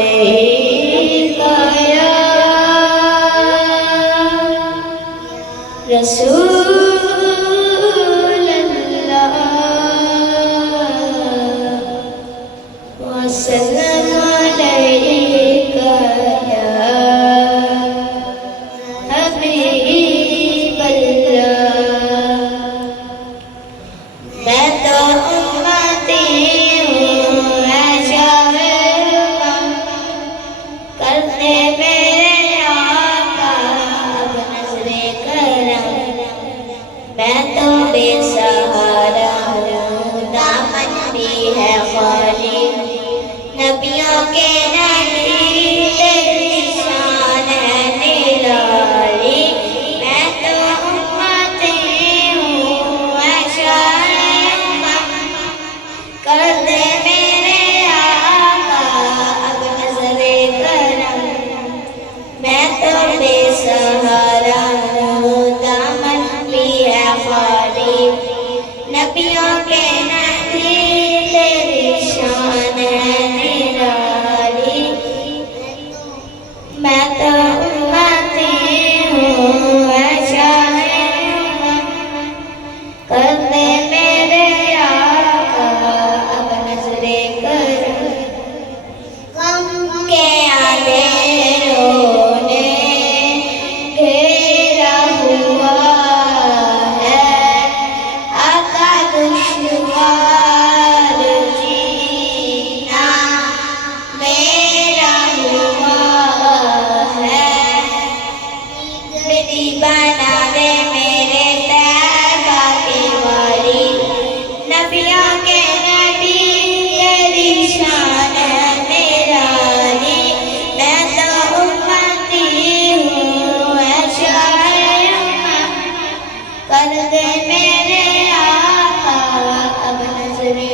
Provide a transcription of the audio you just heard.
अलैका या रसूल अल्लाह वसल्लम अलैका या हबीब अल्लाह। मैं तो उम्मती हूँ करते मेरे आका अब नज़रे करम। मैं तो बेसहारा हूँ दामन भी है खाली नबियों के नबी तेरी शान है निराली। मैं तो उम्मती हूँ कर दे मेरे आका अब नज़रे करम। मैं तो बेसहारा हूँ दामन भी है खाली नबियों के नबी तेरी शान है निराली। मैं तो उम्मती हूँ कर दे मेरे आका अब नज़रे करम। गम के अंधेरों ने घेरा हुआ है आका दुश्वार जीना मेरा हुआ है। बेटी बना दे मेरे तैबा की वाली नबियों के नबी तेरी शान है निराली। मैं तो उम्मती हूँ कर दे मेरे आका अब नज़रे